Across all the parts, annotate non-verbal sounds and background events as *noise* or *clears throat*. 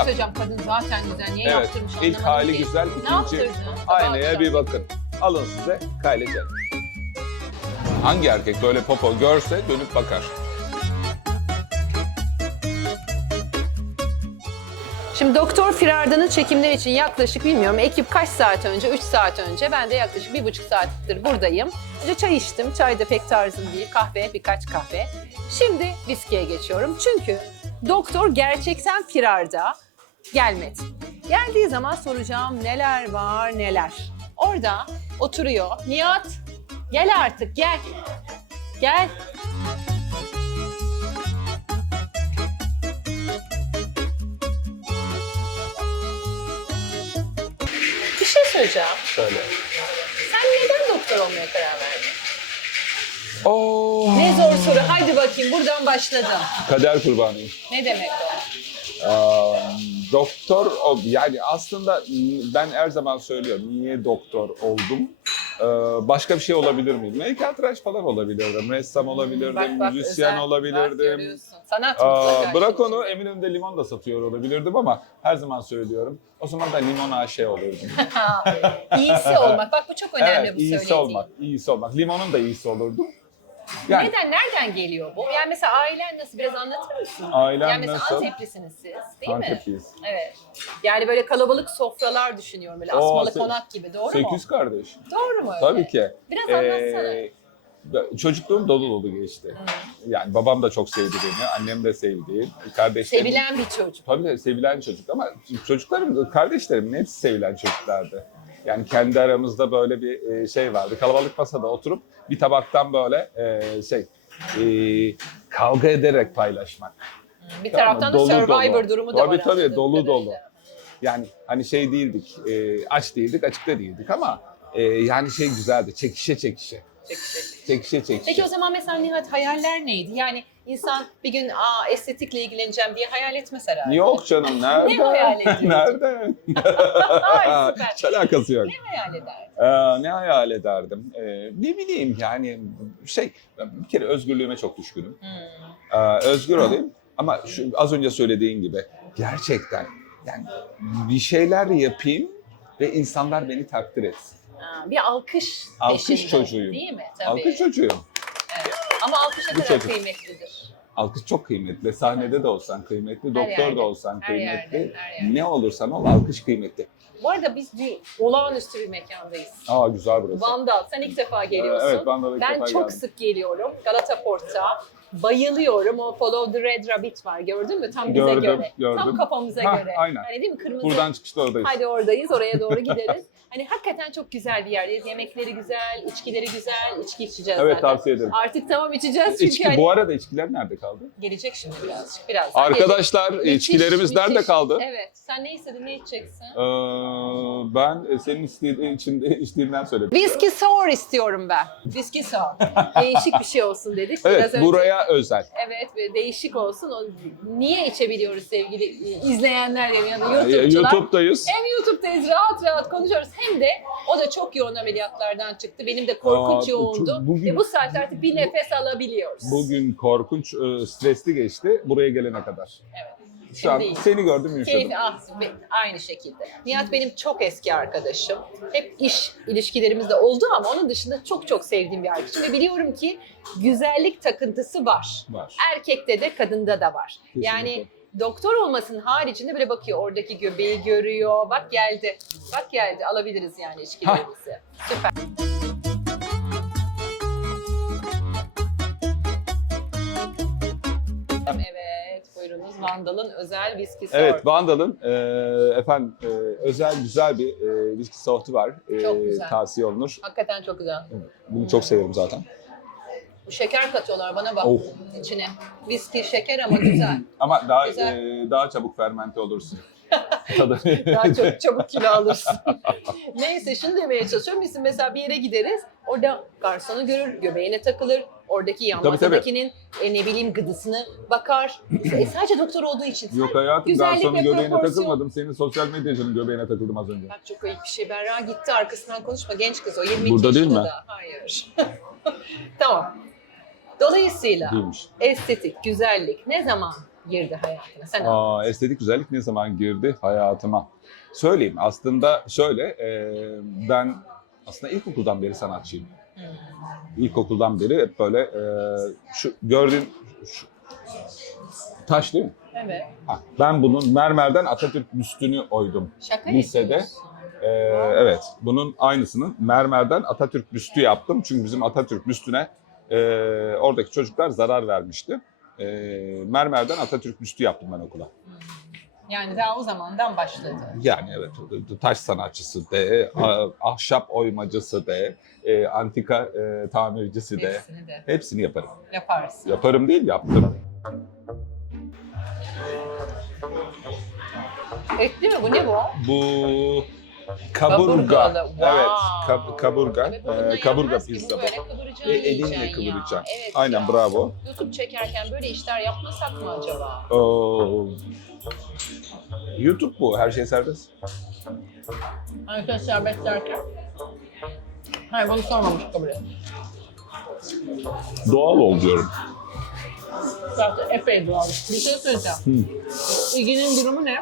söyleyeceğim kadın zaten güzel. Niye Evet, yaptırmış ilk anlamadım hali ki. güzel, Ne ikinci yaptırdı? aynaya Daha bir güzel. bakın. Alın size Kylie Jenner. Hangi erkek böyle popo görse dönüp bakar. Şimdi Doktor Firarda'nın çekimleri için yaklaşık bilmiyorum ekip kaç saat önce, 3 saat önce ben de yaklaşık bir buçuk saattir buradayım. Önce çay içtim. Çay da pek tarzım değil. Kahve, birkaç kahve. Şimdi viskiye geçiyorum. Çünkü doktor gerçekten Firarda gelmedi. Geldiği zaman soracağım neler var neler. Orada oturuyor. Nihat gel artık gel. Gel. Bir şey söyleyeceğim. Şöyle. Sen neden doktor olmaya karar verdin? Oo. Ne zor soru. Haydi bakayım buradan başladım. Kader kurbanıyım. Ne demek o? Aa, doktor ol- yani aslında ben her zaman söylüyorum niye doktor oldum? Ee, başka bir şey olabilir miyim? Heykeltıraş falan olabilirdim, ressam olabilirdim, Bak, bak, müzisyen özel. Bak, olabilirdim. görüyorsun. Sanat Aa, bırak onu Eminönü'nde limon da satıyor olabilirdim ama her zaman söylüyorum. O zaman da limon AŞ olurdum. *laughs* İyisi olmak. Bak bu çok önemli evet, bu iyisi söylediğin. olmak, iyisi olmak. Limonun da iyisi olurdum. Yani Neden, nereden geliyor bu? Yani mesela ailen nasıl biraz anlatır mısın? Ailem yani mesela nasıl? Anteplisiniz siz değil mi? Antepliyiz. Evet. Yani böyle kalabalık sofralar düşünüyorum böyle Oo, asmalı se- konak gibi doğru mu? Sekiz kardeş. Doğru mu öyle? Tabii ki. Biraz Ee, anlatsana. ben- çocukluğum dolu dolu geçti. Yani babam da çok sevdi beni, annem de sevdi. Kardeşlerim... Sevilen bir çocuk. Tabii de sevilen çocuk ama çocuklarım, kardeşlerimin hepsi sevilen çocuklardı. Yani kendi aramızda böyle bir e, şey vardı. Kalabalık masada oturup bir tabaktan böyle e, şey e, kavga ederek paylaşmak. Bir Tamam, taraftan da dolu Survivor dolu. durumu da Tabii, var. tabii, anladığım dolu dolu. Yani hani şey değildik, e, aç değildik, açıkta değildik ama e, yani şey güzeldi, çekişe çekişe. Çek, çek. Çekişe çekişe. Peki o zaman mesela Nihat hayaller neydi? Yani insan bir gün aa estetikle ilgileneceğim diye hayal etmez herhalde. Yok canım, nerede? hayal *laughs* ediyorsun? Nerede? *laughs* Ay, süper. Hiç alakası yok. Ne hayal eder? Ee, ne hayal ederdim? Ee, ne bileyim yani şey, ben bir kere özgürlüğüme çok düşkünüm. Hmm. Ee, özgür olayım ama şu, az önce söylediğin gibi gerçekten yani bir şeyler yapayım ve insanlar beni takdir etsin. Ha, bir alkış Alkış peşinde, çocuğuyum. Değil mi? Tabii. Alkış çocuğum. Ama alkış ne kadar çocuk. kıymetlidir. Alkış çok kıymetli. Sahnede de olsan kıymetli, doktor yerde, da olsan her kıymetli. yerde, her yerde. Ne olursan ol alkış kıymetli. Bu arada biz bir olağanüstü bir mekandayız. Aa güzel burası. Vandal. Sen ilk defa geliyorsun. Evet de ilk ben defa çok geldim. sık geliyorum. Galata Port'a. Bayılıyorum. O Follow the Red Rabbit var. Gördün mü? Tam bize Gördüm, göre. Tam gördüm. kafamıza Hah, göre. aynen. Hani değil mi? Kırmızı. Buradan çıkışta oradayız. Haydi oradayız. Oraya doğru gideriz. *laughs* hani hakikaten çok güzel bir yerdeyiz. Yemekleri güzel, içkileri güzel. İçki içeceğiz Evet zaten. tavsiye ederim. Artık tamam içeceğiz çünkü İçki, hani bu arada içkiler nerede kaldı? gelecek şimdi birazcık. Biraz. Arkadaşlar Müthiş, içkilerimiz müthiş. nerede kaldı? Evet. Sen ne istedin? Ne içeceksin? Ee, ben senin istediğin içinde içtiğinden söyledim. Whiskey sour istiyorum ben. Whiskey sour. Değişik bir şey olsun dedik. Evet Biraz önce- buraya özel. Evet ve değişik olsun. O niye içebiliyoruz sevgili izleyenler ya da YouTube'cular? YouTube'dayız. Hem YouTube'dayız rahat rahat konuşuyoruz hem de o da çok yoğun ameliyatlardan çıktı. Benim de korkunç Aa, yoğundu. çok- bugün- Ve bu saatte artık bir nefes alabiliyoruz. Bugün korkunç, e, stresli geçti buraya gelene kadar. Evet. Şu an iyi. seni gördüm yumuşadım. Keyfi ah, aynı şekilde. Nihat benim çok eski arkadaşım. Hep iş ilişkilerimizde oldu ama onun dışında çok çok sevdiğim bir arkadaşım. Ve biliyorum ki güzellik takıntısı var. Var. Erkekte de kadında da var. Kesinlikle. Yani doktor olmasının haricinde böyle bakıyor oradaki göbeği görüyor. Bak geldi. Bak geldi. Alabiliriz yani ilişkilerimizi. Süper. Vandal'ın özel viski sour. Evet, Vandal'ın e, efendim e, özel güzel bir e, viski soğutu var. E, Çok güzel. Tavsiye olunur. Hakikaten çok güzel. Bunu çok severim zaten. Şeker katıyorlar bana bak Of. içine. Viski şeker ama güzel. *clears throat* Ama daha Güzel. e, daha çabuk fermente olursun. *laughs* Daha çok çabuk kilo alırsın. *laughs* Neyse şunu demeye çalışıyorum. Biz mesela bir yere gideriz. Orada garsonu görür, göbeğine takılır. Oradaki yan Tabii, masadakinin e, ne bileyim gıdısını bakar. E, sadece doktor olduğu için. Yok hayatım garsonun göbeğine proporsiyon. takılmadım. Senin sosyal medyacının göbeğine takıldım az önce. Bak çok ayıp bir şey. Berra gitti arkasından konuşma. Genç kız o. 22 Burada değil mi? da. Hayır. *laughs* tamam. Dolayısıyla Değilmiş. estetik, güzellik ne zaman girdi hayatına? Sen Aa, estetik güzellik ne zaman girdi hayatıma? Söyleyeyim aslında şöyle e, ben aslında ilkokuldan beri sanatçıyım. İlkokuldan beri hep böyle e, şu gördüğün şu, taş değil mi? Evet. Ha, ben bunun mermerden Atatürk büstünü oydum. Şaka Lisede. yapıyorsun. Ee, evet, bunun aynısının mermerden Atatürk büstü yaptım. Çünkü bizim Atatürk büstüne e, oradaki çocuklar zarar vermişti. E, mermerden Atatürk büstü yaptım ben okula. Yani daha o zamandan başladı. Yani evet, taş sanatçısı de, ahşap oymacısı de, e, antika e, tamircisi de, Hepsini de hepsini yaparım. yaparsın. Yaparım değil, yaptım. Etli mi bu? Ne bu? Bu kaburga. Kaburgalı, wow. Evet, kab- kaburga. Evet, bunu e, kaburga ki, pizza bu. Böyle kıvıracaksın, E, elinle yiyeceksin kıvıracaksın. Evet Aynen ya. bravo. YouTube çekerken böyle işler yapmasak mı acaba? Oo. YouTube bu, her şey serbest. Serbest derken? Hayır bunu sormamış kabul et. Doğal ol diyorum. Zaten epey doğal. Bir şey söyleyeceğim. Hı. İlginin durumu ne?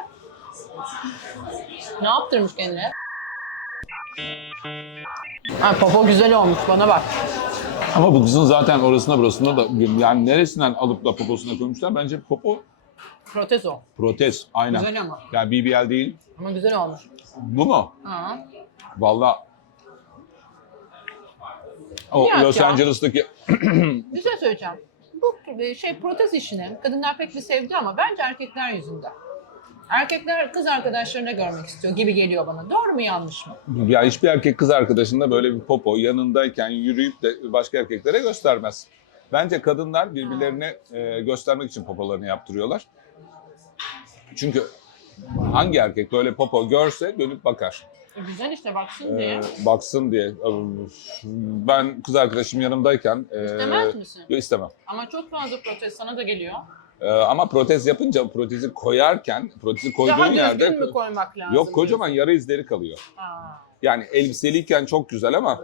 Ne yaptırmış kendine? Ha popo güzel olmuş bana bak. Ama bu kızın zaten orasına burasında da yani neresinden alıp da poposuna koymuşlar bence popo Protez o. protez aynen. Güzel ama. Yani BBL değil. Ama güzel olmuş. Bu mu? Ha. Vallahi o Nihat Los ya. Angeles'taki *clears throat* Bir şey söyleyeceğim. Bu şey protez işini kadınlar pek bir sevdi ama bence erkekler yüzünden. Erkekler kız arkadaşlarına görmek istiyor gibi geliyor bana. Doğru mu yanlış mı? ya hiçbir erkek kız arkadaşında böyle bir popo yanındayken yürüyüp de başka erkeklere göstermez. Bence kadınlar birbirlerine e, göstermek için popolarını yaptırıyorlar. Çünkü hangi erkek böyle popo görse dönüp bakar. E, güzel işte baksın Ee, diye. baksın diye. Ben kız arkadaşım yanımdayken e, İstemez misin? Yok istemem. Ama çok fazla protez sana da geliyor. E, ama protez yapınca protezi koyarken protezi koyduğun Daha yerde mü koymak lazım? yok kocaman yara izleri kalıyor. Ha. Yani elbiseliyken çok güzel ama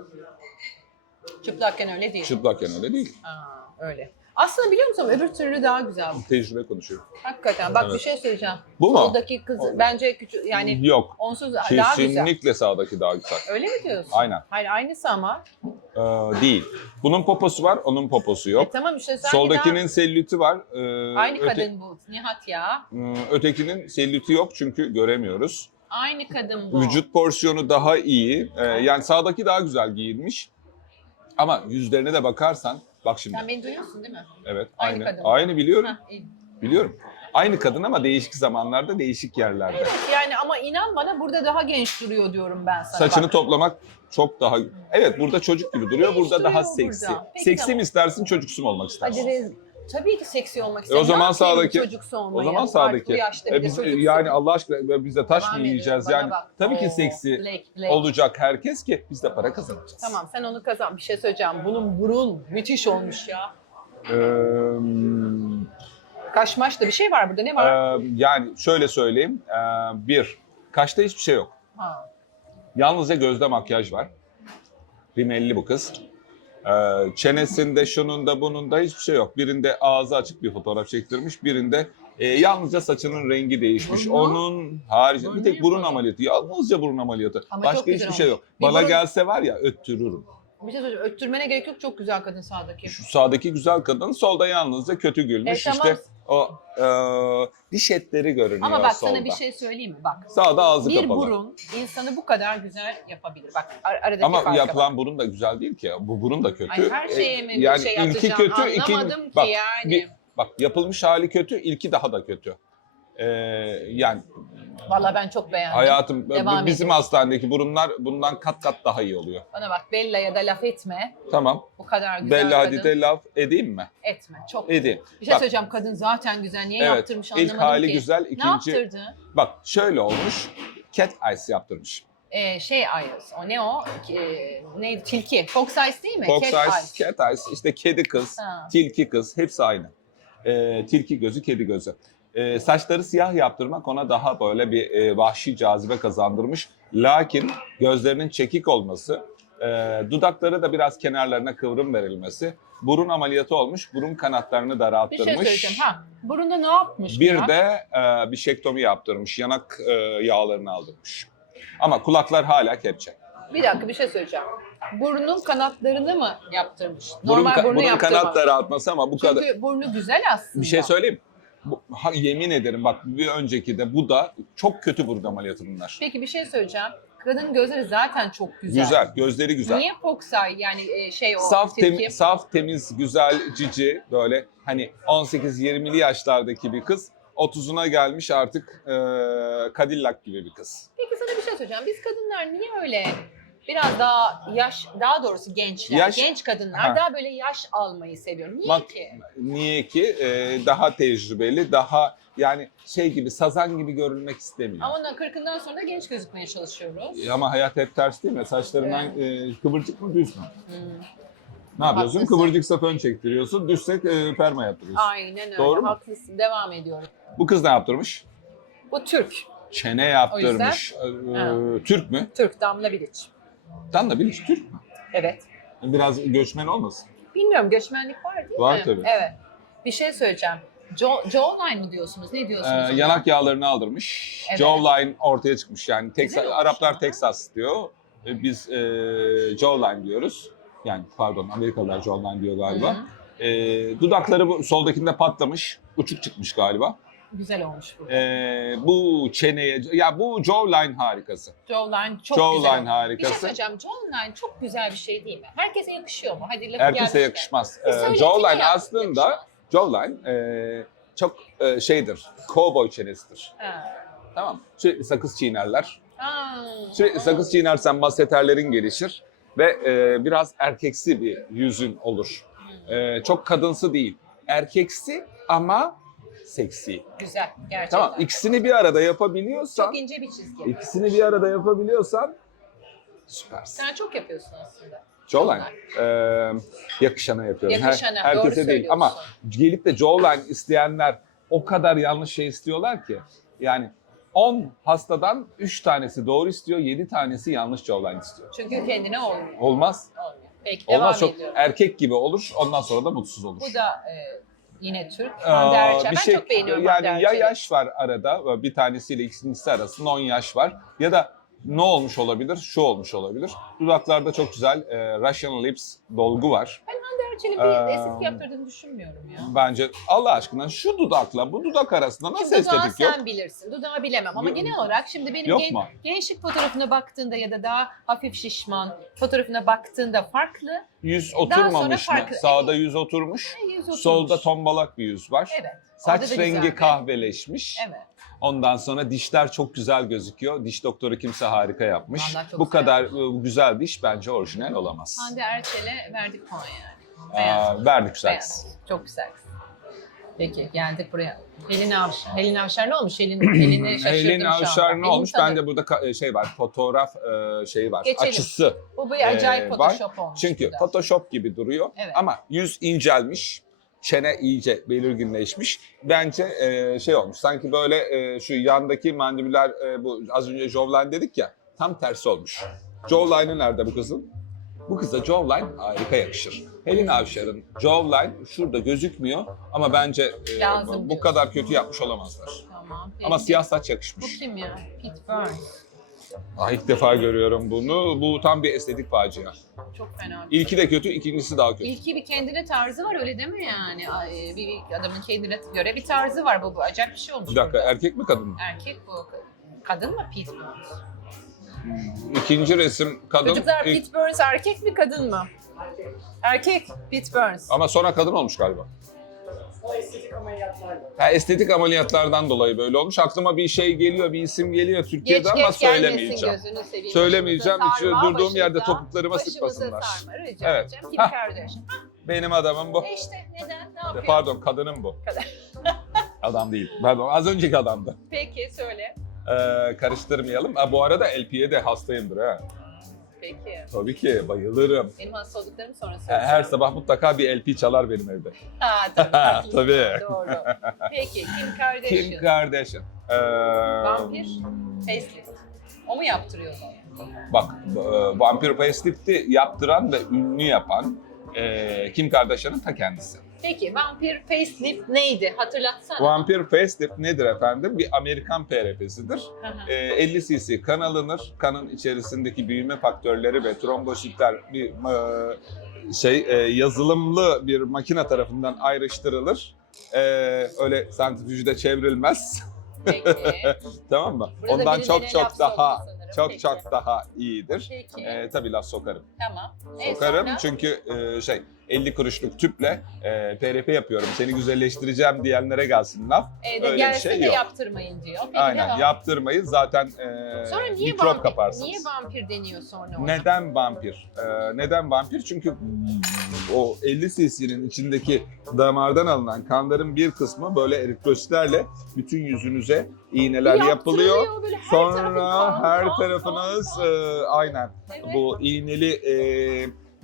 Çıplakken öyle değil. çıplakken öyle değil. Ha, öyle. Aslında biliyor musun öbür türlü daha güzel. Tecrübe konuşuyor. Hakikaten bak bir Evet. şey söyleyeceğim. Bu mu? Soldaki kız bence küçük yani Yok. onsuz daha güzel. Kesinlikle sağdaki daha güzel. Öyle mi diyorsun? Aynen. Hayır aynısı ama. Ee, değil. Bunun poposu var, onun poposu yok. E, tamam işte sanki Soldakinin sellütü var. ee, daha... Aynı öte- kadın bu Nihat ya. Hmm, Ötekinin sellütü yok çünkü göremiyoruz. Aynı kadın bu. Vücut porsiyonu daha iyi. Ee, yani sağdaki daha güzel giyinmiş. Ama yüzlerine de bakarsan, bak şimdi. Sen beni duyuyorsun değil mi? Evet, Aynı aynı. kadın. Aynı biliyorum. İyi. Biliyorum. Aynı kadın ama değişik zamanlarda, değişik yerlerde. Evet yani ama inan bana burada daha genç duruyor diyorum ben sana. Saçını Bak. toplamak çok daha... Evet, burada çocuk gibi duruyor, burada daha duruyor seksi. burada. Peki, seksi tamam. mi istersin, çocuksu mu olmak istersin? Hadi rez- Tabii ki seksi olmak E isterim. o zaman sağdaki- çocuksu olmayı? O zaman Bu sağdaki. yaşta bir E de biz, çocuksu. yani Allah aşkına biz de taş mı yiyeceğiz yani? bak. Tabii ki Oo, seksi Black, Black. olacak herkes ki biz de para kazanacağız. Tamam sen onu kazan. Bir şey söyleyeceğim. Bunun burun müthiş olmuş ya. Ee, Kaş maç da bir şey var burada. Ne var? Yani şöyle söyleyeyim. Bir, kaşta hiçbir şey yok. ha. Yalnızca gözde makyaj var. Rimelli bu kız. Ee, çenesinde, şunun da bunun da hiçbir şey yok. Birinde ağzı açık bir fotoğraf çektirmiş. Birinde e, yalnızca saçının rengi değişmiş. Burnu? Onun harici Burnu bir tek burun yapalım. ameliyatı. Yalnızca burun ameliyatı. Ama Başka güzel hiçbir şey yok. Bir Bana burun- gelse var ya öttürürüm. Bir şey söyleyeceğim. Öttürmene gerek yok. Çok güzel kadın sağdaki. Şu sağdaki güzel kadın solda yalnızca kötü gülmüş. E. İşte o e, diş etleri görünüyor Ama bak solda. sana bir şey söyleyeyim mi? Bak. Sağda ağzı Bir kapalı. burun insanı bu kadar güzel yapabilir. Bak ar- aradaki Ama farka bak. yapılan burun da güzel değil ki. Bu burun da kötü. Ay, her şeye E, mi yani bir şey ilki atacağım kötü, iki anlamadım ki bak, yani. bir- bak yapılmış hali kötü, ilki daha da kötü. Ee, yani Valla ben çok beğendim. hayatım Devam bizim edelim. hastanedeki burunlar bundan kat kat daha iyi oluyor. Bana bak Bella'ya da laf etme. Tamam. Bu kadar güzel Bella kadın. Hadid'e laf edeyim mi? Etme. Çok Edeyim. Bir şey Bak, söyleyeceğim. Kadın zaten güzel. Niye Evet, yaptırmış ilk anlamadım hali ki. güzel, Ne ikinci- yaptırdı? Bak şöyle olmuş. Cat eyes yaptırmış. Ee, şey Ayaz. O ne o? Ee, neydi? Tilki. Fox Eyes değil mi? Fox Cat eyes, Eyes. cat eyes, işte kedi kız, Ha. tilki kız hepsi aynı. Ee, tilki gözü, kedi gözü. Ee, saçları siyah yaptırmak ona daha böyle bir e, vahşi cazibe kazandırmış. Lakin gözlerinin çekik olması Ee, dudakları da biraz kenarlarına kıvrım verilmesi. Burun ameliyatı olmuş. Burun kanatlarını Bir şey daralttırmış. söyleyeceğim. Ha, burunda ne yapmış? Bir bunlar? de e, bişektomi yaptırmış. Yanak e, yağlarını aldırmış. Ama kulaklar hala kepçe. Bir dakika bir şey söyleyeceğim. Burnun kanatlarını mı yaptırmış? Burun, Normal burnu burun yaptırmamış. kanat daraltması ama bu kadar. Çünkü burnu güzel aslında. Bir şey söyleyeyim. Bu, ha, yemin ederim bak bir önceki de bu da çok kötü burun ameliyatı bunlar. Peki bir şey söyleyeceğim. Kadının gözleri zaten çok güzel. Güzel, gözleri güzel. Niye Foxay yani e, şey o Saf, tem- saf, temiz, güzel, cici böyle hani 18-20'li yaşlardaki bir kız 30'una gelmiş artık e, Cadillac gibi bir kız. Peki sana bir şey söyleyeceğim. Biz kadınlar niye öyle biraz daha yaş, daha doğrusu gençler, Yaş- genç kadınlar Ha. daha böyle yaş almayı seviyor. Niye Bak- ki? Niye ki? E, daha tecrübeli, daha yani şey gibi sazan gibi görünmek istemiyor. Ama ondan kırkından sonra da genç gözükmeye çalışıyoruz. E, Ama hayat hep ters değil mi? Saçlarından e, kıvırcık mı düz mü? Hmm. Ne yapıyorsun? Haklısın. Kıvırcıksa fön çektiriyorsun, düzse e, perma yaptırıyorsun. Aynen öyle. Doğru mu? Haklısın. Devam ediyorum. Bu kız ne yaptırmış? Bu Türk. Çene yaptırmış. E, Ha. Türk mü? Türk Damla Bilic. Dan da bilir, Türk mü? Evet. Biraz göçmen olmasın? Bilmiyorum göçmenlik var değil Var mi? tabii. Evet. Bir şey söyleyeceğim. Jo Jawline mı diyorsunuz? Ne Ee, diyorsunuz? ona? yanak yağlarını aldırmış. Evet. Jawline ortaya çıkmış. Yani Texas, Güzel olmuş Araplar. Texas diyor. Ee, Biz e, jawline diyoruz. Yani pardon Amerikalılar jawline diyor galiba. Hı. Ee, dudakları bu soldakinde patlamış. Uçuk çıkmış galiba. Güzel olmuş bu. Ee, bu çeneye, ya bu jawline harikası. Jawline çok Jawline güzel. Bir şey harikası. söyleyeceğim. Jawline çok güzel bir şey değil mi? Herkese yakışıyor mu? Hadi lafı Herkese gelmişken. yakışmaz. Ee, söyle, jawline kime aslında yakışmaz? jawline e, çok e, şeydir. Cowboy çenesidir. Ha. Tamam. Sürekli sakız çiğnerler. Ha. Sürekli sakız çiğnersen masseterlerin gelişir ve e, biraz erkeksi bir yüzün olur. E, çok kadınsı değil. Erkeksi ama seksi. Güzel. Gerçekten. Tamam ikisini bir arada yapabiliyorsan, Çok ince bir çizgi. ikisini bir arada yapabiliyorsan süpersin. Sen çok yapıyorsun aslında. Jawline. E, yakışana yapıyorum. Her- Yakışana, doğru herkese değil söylüyorsun. ama gelip de jawline isteyenler o kadar yanlış şey istiyorlar ki. Yani 10 hastadan 3 tanesi doğru istiyor, 7 tanesi yanlış jawline istiyor. Çünkü kendine olmuyor. Olmaz. Olmuyor. Peki devam Olmaz çok ediyorum. erkek gibi olur. Ondan sonra da mutsuz olur. Bu da e, yine Türk. Hande Erçel. bir Ben şey- çok beğeniyorum Hande Yani ya Erçel'i. yaş var arada bir tanesiyle ikincisi arasında 10 yaş var ya da ne olmuş olabilir? Şu olmuş olabilir. Dudaklarda çok güzel e, Russian lips dolgu var. Hande Bir Aa. estetik yaptırdığını düşünmüyorum ya. Bence Allah aşkına şu dudakla bu dudak arasında nasıl Şimdi estetik yok? sen bilirsin. Dudağı bilemem ama genel olarak şimdi benim Yok gen- mu? gençlik fotoğrafına baktığında ya da daha hafif şişman fotoğrafına baktığında farklı. Yüz oturmamış mı? farklı. Sağda yüz oturmuş. e, yüz oturmuş. Solda tombalak bir yüz var. Evet. Saç rengi kahveleşmiş. Evet. Ondan sonra dişler çok güzel gözüküyor. Diş doktoru kimse harika yapmış. Bu güzel. kadar e, güzel diş bence orijinal olamaz. Hande Erçel'e verdik puan yani. Verdik güzel kız. Beğendim. Çok güzel. Peki geldik buraya. Helin Avşar. Helin Avşar ne olmuş? Helin, *clears throat* Helin'i şaşırdım Helin şu anda. Avşar ne Helin olmuş? tanır. Bende burada ka- şey var, fotoğraf e, şeyi var, Geçelim. açısı. Bu bir acayip Ee, Photoshop olmuş. Çünkü burada. Photoshop gibi duruyor Evet. ama yüz incelmiş, çene iyice belirginleşmiş. Bence e, şey olmuş, sanki böyle e, şu yandaki mandibüler, e, bu az önce jawline dedik ya, tam tersi olmuş. Jawline'ı nerede bu kızın? Bu kıza jawline harika yakışır. Helin Avşar'ın jawline şurada gözükmüyor ama bence e, Lazım bu diyorsun. kadar kötü yapmış olamazlar. Tamam. Peki. Ama siyah saç Bu yakışmış. kim ya? Pete Burns. Ah, ilk defa görüyorum bunu. Bu tam bir estetik facia. Çok fena. İlki de kötü, ikincisi daha kötü. İlki bir kendine tarzı var öyle değil mi yani? Ay, Bir adamın kendine göre bir tarzı var bu. bu. Acayip bir şey olmuş. Bir dakika burada. erkek mi kadın mı? Erkek bu. Kadın mı Pete Burns? İkinci resim kadın. Çocuklar ilk- Pete Burns erkek mi kadın mı? Erkek Pete Burns. Ama sonra kadın olmuş galiba. O estetik ameliyatlarla. Ha, estetik ameliyatlardan dolayı böyle olmuş. Aklıma bir şey geliyor, bir isim geliyor Türkiye'de Geç ama geç söylemeyeceğim. gözünü seveyim. Söylemeyeceğim. Hiç durduğum yerde başımıza- topuklarıma başımıza sıkmasınlar. sarma rica Evet. edeceğim. Kim. Kardashian. Benim adamım bu. E işte neden? Ne yapıyor? Pardon kadınım bu. Kadın. Adam değil. Pardon az önceki adamdı. Peki söyle. Ee, karıştırmayalım. Ha, bu arada LP'ye de hastayımdır ha. Peki. Tabii ki bayılırım. Benim hasta olduklarım sonra Her, söyleyeceğim. her sabah mutlaka bir LP çalar benim evde. Ha tabii. *laughs* haklısın. Tabii. Doğru. Peki Kim Kardashian. Kim Kardashian. Ee, Vampir. Facelift. O mu yaptırıyor onu? Bak e, vampir facelifti yaptıran ve ünlü yapan e, Kim Kardashian'ın ta kendisi. Peki vampir facelift neydi? Hatırlatsana. Vampir facelift nedir efendim? Bir Amerikan PRP'sidir. E, 50 cc kan alınır. Kanın içerisindeki büyüme faktörleri ve trombositler bir e, şey e, yazılımlı bir makine tarafından ayrıştırılır. E, öyle santrifüjde çevrilmez. Peki. *laughs* tamam mı? Burada Ondan birilerine çok laf çok daha sokma sanırım. Çok Peki. çok daha iyidir. Peki. E, tabii laf sokarım. tamam. E, Sokarım sonra? çünkü e, şey 50 kuruşluk tüple e, PRP yapıyorum seni güzelleştireceğim diyenlere gelsin laf. E, de öyle bir gelse şey de yok. yaptırmayın diyor. Peki, Aynen devam. yaptırmayın zaten e, Sonra niye mikrop vampir, kaparsınız. niye vampir deniyor sonra ona? Neden vampir? Ee, neden vampir? Çünkü o 50 cc'nin içindeki damardan alınan kanların bir kısmı böyle eritrositlerle bütün yüzünüze iğneler yapılıyor. Böyle her Sonra tarafın kan, her kan, tarafınız kan, e, aynen Evet. bu iğneli e,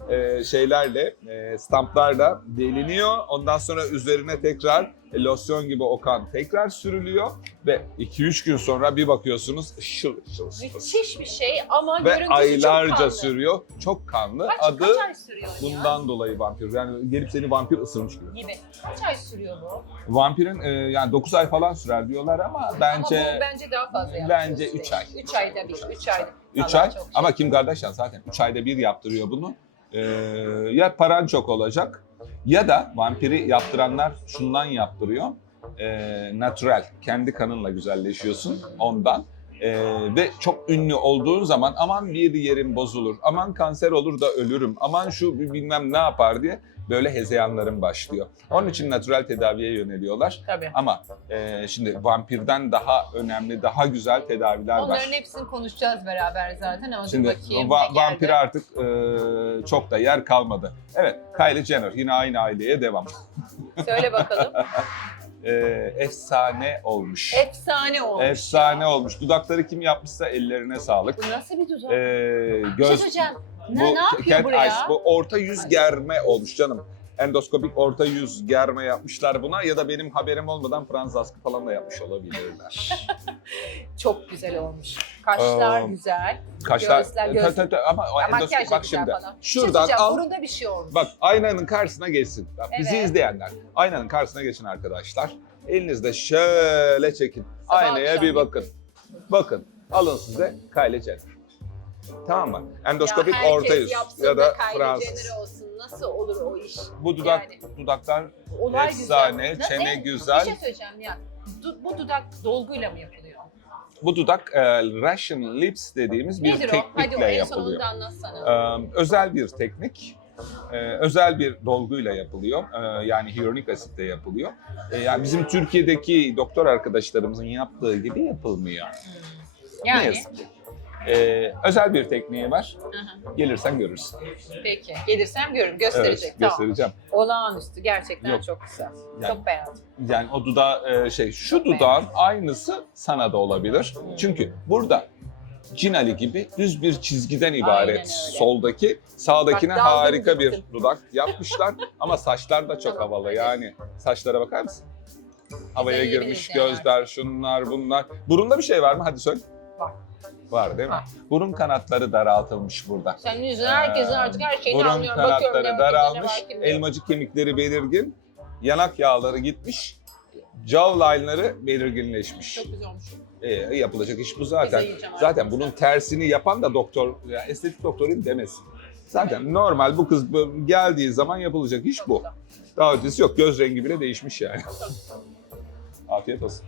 e, şeylerle, e, stamplarla deliniyor. Ondan sonra üzerine tekrar e, losyon gibi o kan tekrar sürülüyor ve 2-3 gün sonra bir bakıyorsunuz ışıl ışıl ışıl. Müthiş bir şey ama Ve görüntüsü çok aylarca kanlı. sürüyor. Çok kanlı. Kaç, Adı kaç ay sürüyor ya? bundan dolayı vampir. Yani gelip seni vampir ısırmış gibi. gibi. Kaç ay sürüyor bu? Vampirin e, yani 9 ay falan sürer diyorlar ama bence ama bu bence daha fazla bence üç ay. 3 ayda bir, 3 ayda. 3 falan ay. Ama Kim Kardashian zaten 3 ayda bir yaptırıyor bunu. E, ya paran çok olacak ya da vampiri yaptıranlar şundan yaptırıyor. E, natural. Kendi kanınla güzelleşiyorsun ondan. E, ve çok ünlü olduğun zaman aman bir yerim bozulur, aman kanser olur da ölürüm, aman şu bilmem ne yapar diye böyle hezeyanların başlıyor. Onun için natural tedaviye yöneliyorlar. Tabii. Ama e, şimdi vampirden daha önemli, daha güzel tedaviler var. Onların hepsini konuşacağız beraber zaten ama Şimdi bakayım. va- vampir artık e, çok da yer kalmadı. Evet, Kylie Jenner yine aynı aileye devam. Söyle bakalım. *laughs* E, efsane olmuş. Efsane olmuş. Efsane ya. olmuş. Dudakları kim yapmışsa ellerine sağlık. Bu nasıl bir dudak? E, Bir şey göz söyleyeceğim. Ne, bu ne yapıyor cat buraya? bu orta yüz germe olmuş canım. Endoskopik orta yüz germe yapmışlar buna ya da benim haberim olmadan Fransız askı falan da yapmış olabilirler. *laughs* Çok güzel olmuş. Kaşlar Aa, güzel. Kaşlar Ta- ta- ta- ama Ya, makyaj da bak güzel şimdi falan. Bir şey şuradan söyleyeceğim, al Burunda bir şey olmuş. Bak aynanın karşısına geçsin. Bak, bizi Evet. izleyenler aynanın karşısına geçin arkadaşlar. Elinizde şöyle çekin. Sabah Aynaya akşam bir bakın. Bakın alın size Kylie Jenner. Tamam mı? Endoskopik ya orta yüz ya da Fransız. Olsun. Nasıl olur o iş? Bu dudak Yani. dudaklar Olay efsane, güzel. çene Ne- güzel. Bir şey söyleyeceğim ya. Du- bu dudak dolguyla mı yapılıyor? Bu dudak e, Russian lips dediğimiz bir o? Hadi o teknikle en yapılıyor. anlatsana. Ee, özel bir teknik. Ee, özel bir dolguyla yapılıyor. Ee, yani hyaluronik asitle yapılıyor. Ee, yani bizim Türkiye'deki doktor arkadaşlarımızın yaptığı gibi yapılmıyor. Ne yani. yazık ki. Ee, özel bir tekniği var. Hı. Gelirsen görürsün. Peki. Gelirsem görürüm. Gösterecek. Evet, tamam. göstereceğim. Olağanüstü. Gerçekten Yok. çok güzel. Yani- Çok beğendim. Yani o dudağı e, şey şu Çok dudağın aynısı sana da olabilir. Çünkü burada Cinali gibi düz bir çizgiden ibaret soldaki. Sağdakine Bak, harika bir dudak yapmışlar *laughs* ama saçlar da çok Tamam, havalı yani. Saçlara bakar mısın? Havaya girmiş gözler, şunlar bunlar. Burunda bir şey var mı? Hadi söyle. Var. Var değil mi? Var. Burun kanatları daraltılmış burada. Senin yüzünden herkesin artık her şeyini Burun anlıyorum. Bakıyorum ne kanatları ne daralmış, var, kim bilir. elmacık kemikleri belirgin, yanak yağları gitmiş, jawline'ları belirginleşmiş. Çok güzel olmuş. Ee, yapılacak iş bu zaten. Bize yiyeceğim Zaten bunun tersini yapan da doktor, ya estetik doktoruyum demesin. Zaten normal bu kız bu- geldiği zaman yapılacak iş bu. Daha ötesi yok. Göz rengi bile değişmiş yani. Afiyet olsun.